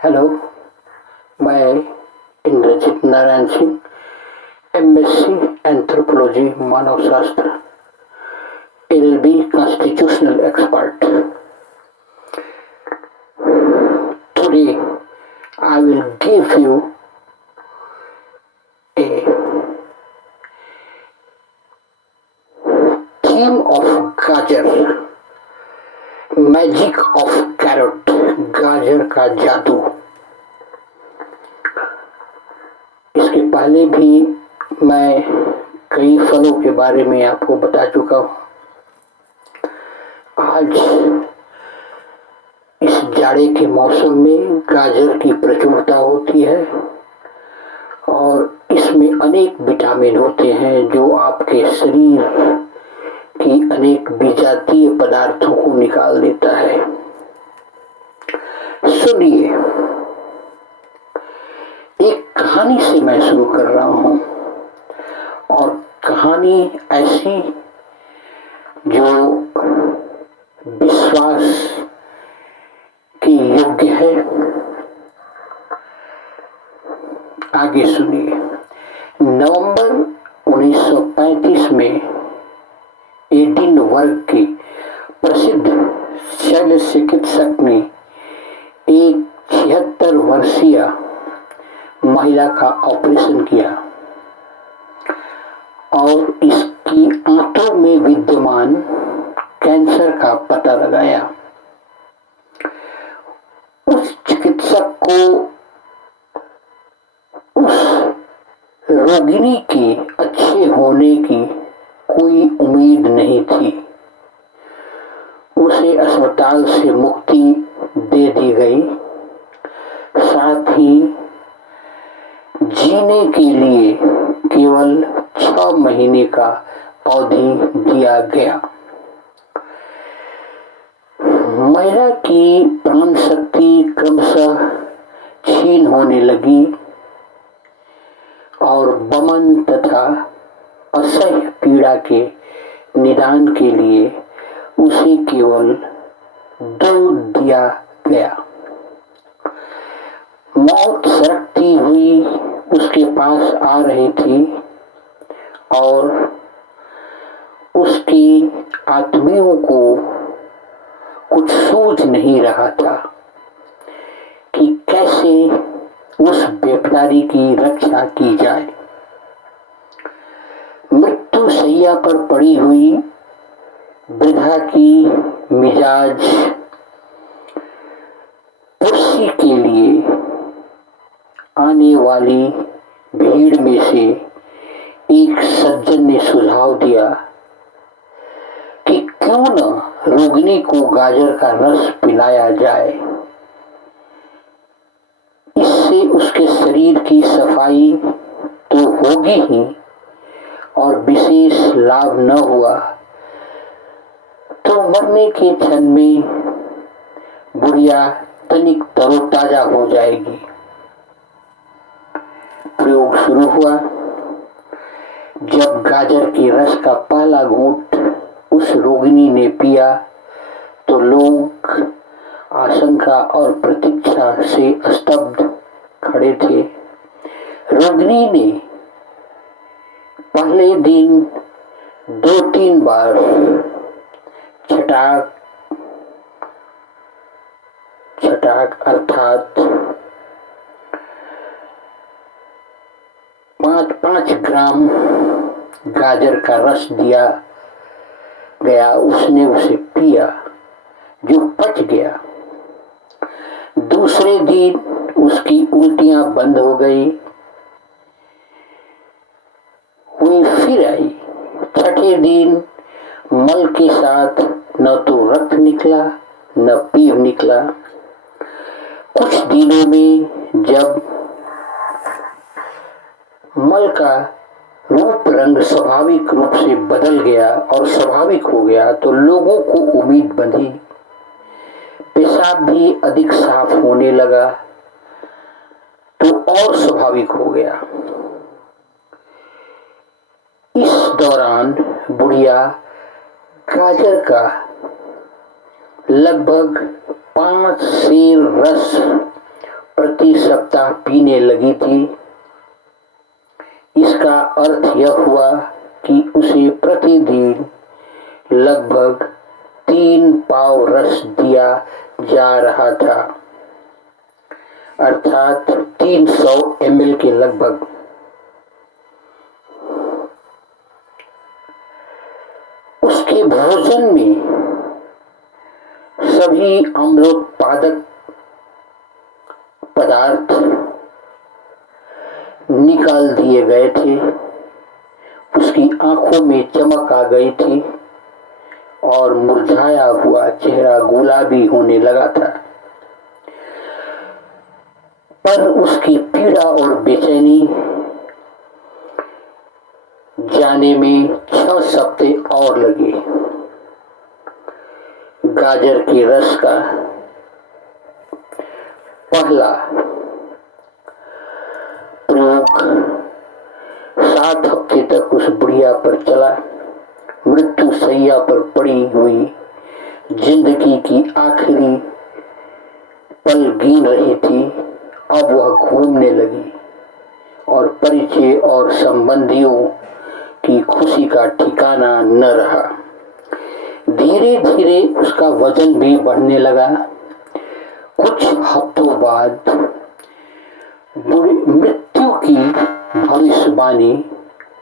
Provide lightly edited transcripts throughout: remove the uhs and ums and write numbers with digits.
Hello, मैं Indrajit Narayan Singh, MSc anthropology मानव शास्त्र, LLB constitutional expert. Today I will give you a theme of गाजर, magic of carat, गाजर का जादू. इसके पहले भी मैं कई फलों के बारे में आपको बता चुका हूँ. आज इस जाड़े के मौसम में गाजर की प्रचुरता होती है और इसमें अनेक विटामिन होते हैं जो आपके शरीर की अनेक विजातीय पदार्थों को निकाल देता है. सुनिए, एक कहानी से मैं शुरू कर रहा हूं और कहानी ऐसी जो विश्वास के योग्य है. आगे सुनिए. नवंबर 1935 में एडिनबर्ग के प्रसिद्ध शल्य चिकित्सक ने एक 76 वर्षीय महिला का ऑपरेशन किया और इसकी आंतों में विद्यमान कैंसर का पता लगाया. उस चिकित्सक को उस रोगिणी के अच्छे होने की कोई उम्मीद नहीं थी. उसे अस्पताल से मुक्ति दे दी गई. साथ ही जीने के लिए केवल 6 महीने का अवधि दिया गया. महिला की प्राण शक्ति क्रमशः क्षीण होने लगी और वमन तथा असह्य पीड़ा के निदान के लिए उसे केवल दूध दिया गया. मौत सरकती हुई उसके पास आ रही थी और उसकी आत्मियों को कुछ सूझ नहीं रहा था कि कैसे उस बेचारी की रक्षा की जाए. मृत्यु शैया पर पड़ी हुई वृद्धा की मिजाज कुर्सी के लिए आने वाली भीड़ में से एक सज्जन ने सुझाव दिया कि क्यों न रोगिणी को गाजर का रस पिलाया जाए. इससे उसके शरीर की सफाई तो होगी ही और विशेष लाभ न हुआ तो मरने के क्षण में बुढ़िया तनिक तरोताजा हो जाएगी. प्रयोग शुरू हुआ. जब गाजर के रस का पहला घूंट उस रोगिणी ने पिया तो लोग आशंका और प्रतीक्षा से स्तब्ध खड़े थे. रोगिणी ने पहले दिन 2-3 बार छटाक अर्थात 5-5 ग्राम गाजर का रस दिया गया. उसने उसे पिया जो पच गया. दूसरे दिन उसकी उल्टियां बंद हो गई. वह फिर आई. छठे दिन मल के साथ न तो रक्त निकला न पीप निकला. कुछ दिनों में जब मल का रूप रंग स्वाभाविक रूप से बदल गया और स्वाभाविक हो गया तो लोगों को उम्मीद बंधी. पेशाब भी अधिक साफ होने लगा तो और स्वाभाविक हो गया. इस दौरान बुढ़िया गाजर का लगभग 5 सेर रस प्रति सप्ताह पीने लगी थी। इसका अर्थ यह हुआ कि उसे प्रतिदिन लगभग 3 पाव रस दिया जा रहा था, अर्थात 300 ml के लगभग। उसके भोजन में सभी अम्लोत्पादक पदार्थ निकाल दिए गए थे। उसकी आंखों में चमक आ गई थी और मुरझाया हुआ चेहरा गुलाबी होने लगा था। पर उसकी पीड़ा और बेचैनी जाने में 6 सप्ते और लगे। गाजर के रस का पहला प्रयोग 7 हफ्ते तक उस बुढ़िया पर चला। मृत्यु शैया पर पड़ी हुई जिंदगी की आखिरी पल गिन रही थी। अब वह घूमने लगी और परिचय और संबंधियों की खुशी का ठिकाना न रहा। धीरे धीरे उसका वजन भी बढ़ने लगा। कुछ हफ्तों बाद मृत्यु की भविष्यवाणी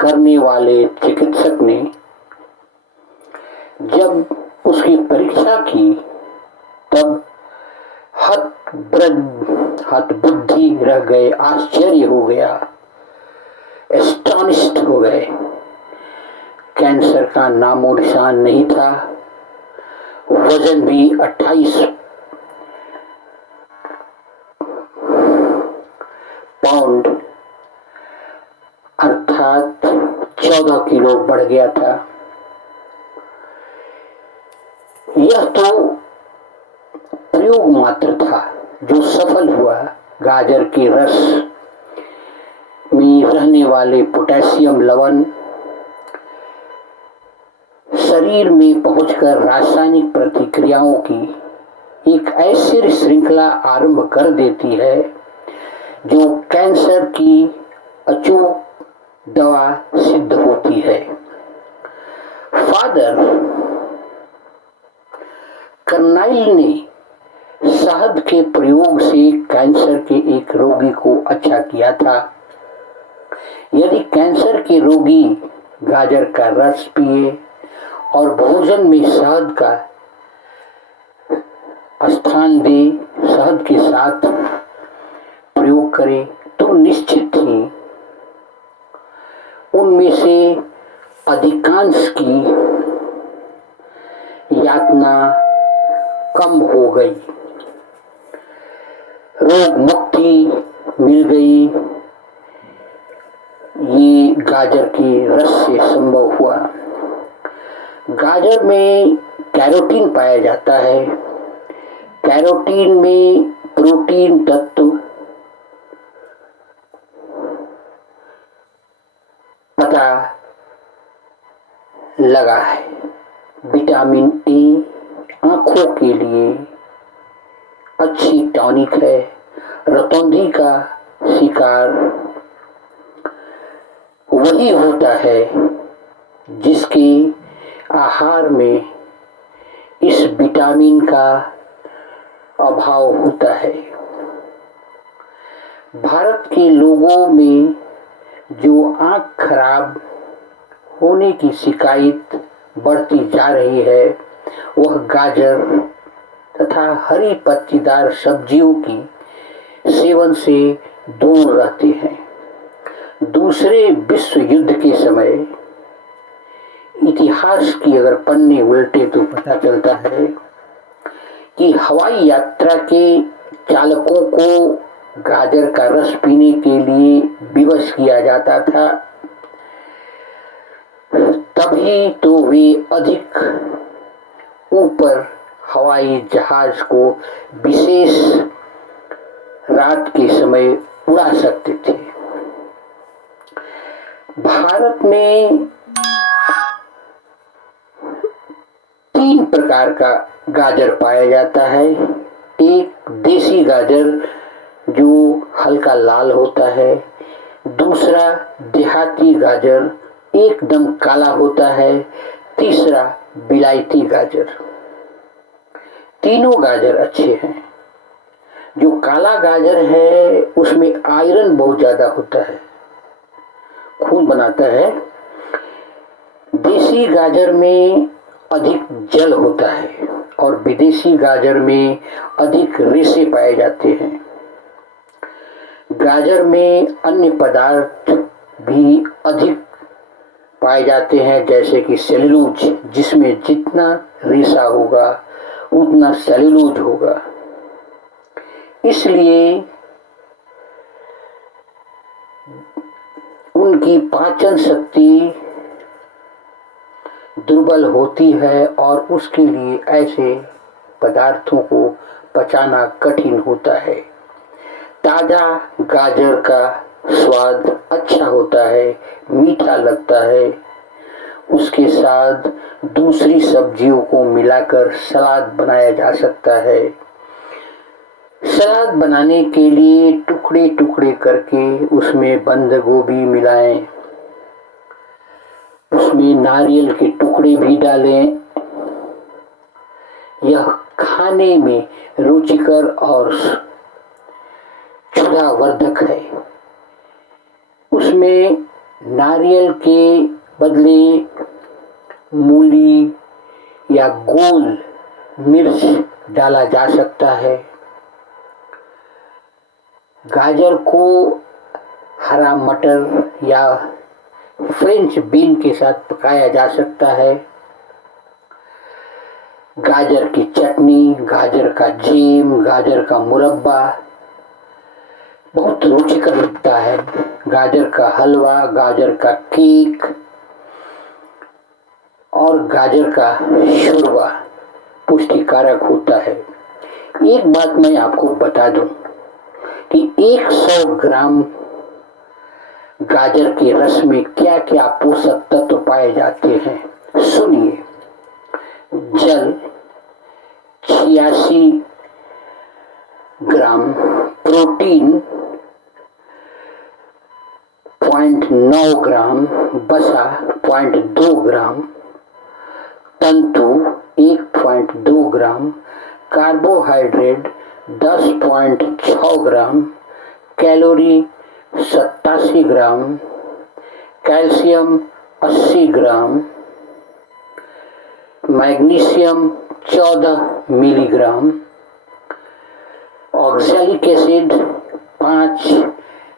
करने वाले चिकित्सक ने जब उसकी परीक्षा की तब हतबुद्धि रह गए, आश्चर्य हो गया, एस्टॉनिश्ड हो गए। कैंसर का नामो निशान नहीं था। वजन भी 28 पाउंड अर्थात 14 किलो बढ़ गया था। यह तो प्रयोग मात्र था जो सफल हुआ। गाजर के रस में रहने वाले पोटेशियम लवण शरीर में पहुंचकर रासायनिक प्रतिक्रियाओं की एक ऐसी श्रृंखला आरंभ कर देती है जो कैंसर की अचूक दवा सिद्ध होती है। फादर कर्नाइल ने शहद के प्रयोग से कैंसर के एक रोगी को अच्छा किया था। यदि कैंसर के रोगी गाजर का रस पिए और भोजन में शहद का स्थान दे, शहद के साथ प्रयोग करें, तो निश्चित ही उनमें से अधिकांश की यातना कम हो गई, रोग मुक्ति मिल गई। ये गाजर के रस से संभव हुआ। गाजर में कैरोटीन पाया जाता है। कैरोटीन में प्रोटीन तत्व पता लगा है। विटामिन ए आंखों के लिए अच्छी टॉनिक है। रतौंधी का शिकार वही होता है जिसके आहार में इस विटामिन का अभाव होता है। भारत के लोगों में जो आंख खराब होने की शिकायत बढ़ती जा रही है, वह गाजर तथा हरी पत्तीदार सब्जियों की सेवन से दूर रहते हैं। दूसरे विश्व युद्ध के समय इतिहास की अगर पन्ने उल्टे तो पता चलता है कि हवाई यात्रा के चालकों को गाजर का रस पीने के लिए विवश किया जाता था। तभी तो वे अधिक ऊपर हवाई जहाज को विशेष रात के समय उड़ा सकते थे। भारत में 3 प्रकार का गाजर पाया जाता है। एक देसी गाजर जो हल्का लाल होता है, दूसरा देहाती गाजर एकदम काला होता है, तीसरा बिलायती गाजर। तीनों गाजर अच्छे हैं। जो काला गाजर है उसमें आयरन बहुत ज्यादा होता है, खून बनाता है। देसी गाजर में अधिक जल होता है और विदेशी गाजर में अधिक रेशे पाए जाते हैं। गाजर में अन्य पदार्थ भी अधिक पाए जाते हैं, जैसे कि सेल्यूलोज, जिसमें जितना रेशा होगा उतना सेल्यूलोज होगा। इसलिए उनकी पाचन शक्ति दुर्बल होती है और उसके लिए ऐसे पदार्थों को पचाना कठिन होता है। ताजा गाजर का स्वाद अच्छा होता है, मीठा लगता है। उसके साथ दूसरी सब्जियों को मिलाकर सलाद बनाया जा सकता है। सलाद बनाने के लिए टुकड़े टुकड़े करके उसमें बंद गोभी मिलाएं, उसमें नारियल के टुकड़े भी डालें। यह खाने में रुचिकर और क्षुधावर्धक है। उसमें नारियल के बदले मूली या गोल मिर्च डाला जा सकता है। गाजर को हरा मटर या फ्रेंच बीन के साथ पकाया जा सकता है। गाजर की चटनी, गाजर का जैम, गाजर का मुरब्बा बहुत रुचिकर लगता है। गाजर का हलवा, गाजर का केक और गाजर का शोरबा पुष्टिकारक होता है। एक बात मैं आपको बता दूं कि 100 ग्राम गाजर के रस में क्या क्या पोषक तत्व पाए जाते हैं, सुनिए। जल 86 ग्राम, प्रोटीन 0.9 ग्राम, वसा 0.2 ग्राम, तंतु 1.2 gram, carbohydrate 10.6 gram, calorie 87 gram, calcium 80 gram, magnesium 14 milligram, oxalic acid 5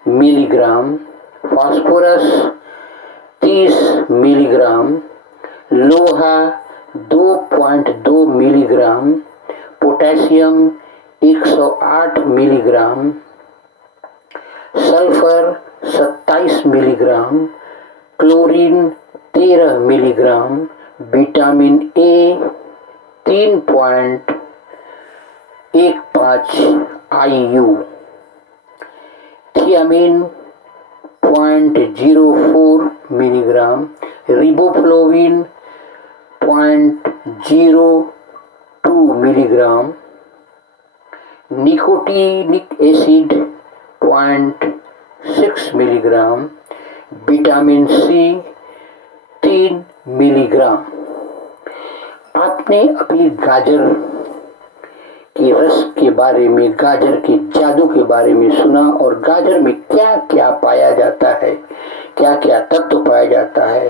milligram, phosphorus 30 milligram, लोहा 2.2 milligram, potassium 108 milligram, sulphur 27 milligram, chlorine 13 milligram, vitamin A 3.15 IU, thiamine 0.04 milligram, riboflavin 0.02 milligram, nicotinic acid 0.6 milligram, vitamin C 3 milligram. आपने अभी गाजर के रस के बारे में, गाजर के जादू के बारे में सुना और गाजर में क्या क्या पाया जाता है, क्या क्या तत्व पाया जाता है,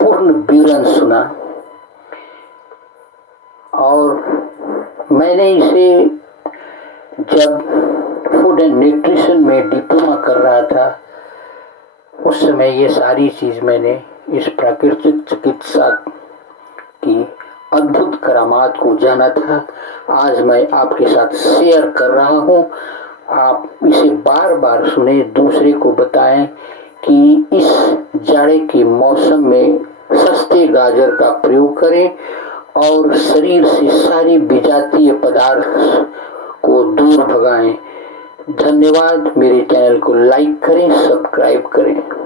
पूर्ण विवरण सुना। और मैंने इसे जब फूड एंड न्यूट्रिशन में डिप्लोमा कर रहा था उस समय ये सारी चीज मैंने इस प्राकृतिक चिकित्सा की अद्भुत करामात को जाना था। आज मैं आपके साथ शेयर कर रहा हूँ। आप इसे बार बार सुने, दूसरे को बताएं कि इस जाड़े के मौसम में सस्ते गाजर का प्रयोग करें और शरीर से सारी विजातीय पदार्थ को दूर भगाएं। धन्यवाद। मेरे चैनल को लाइक करें, सब्सक्राइब करें।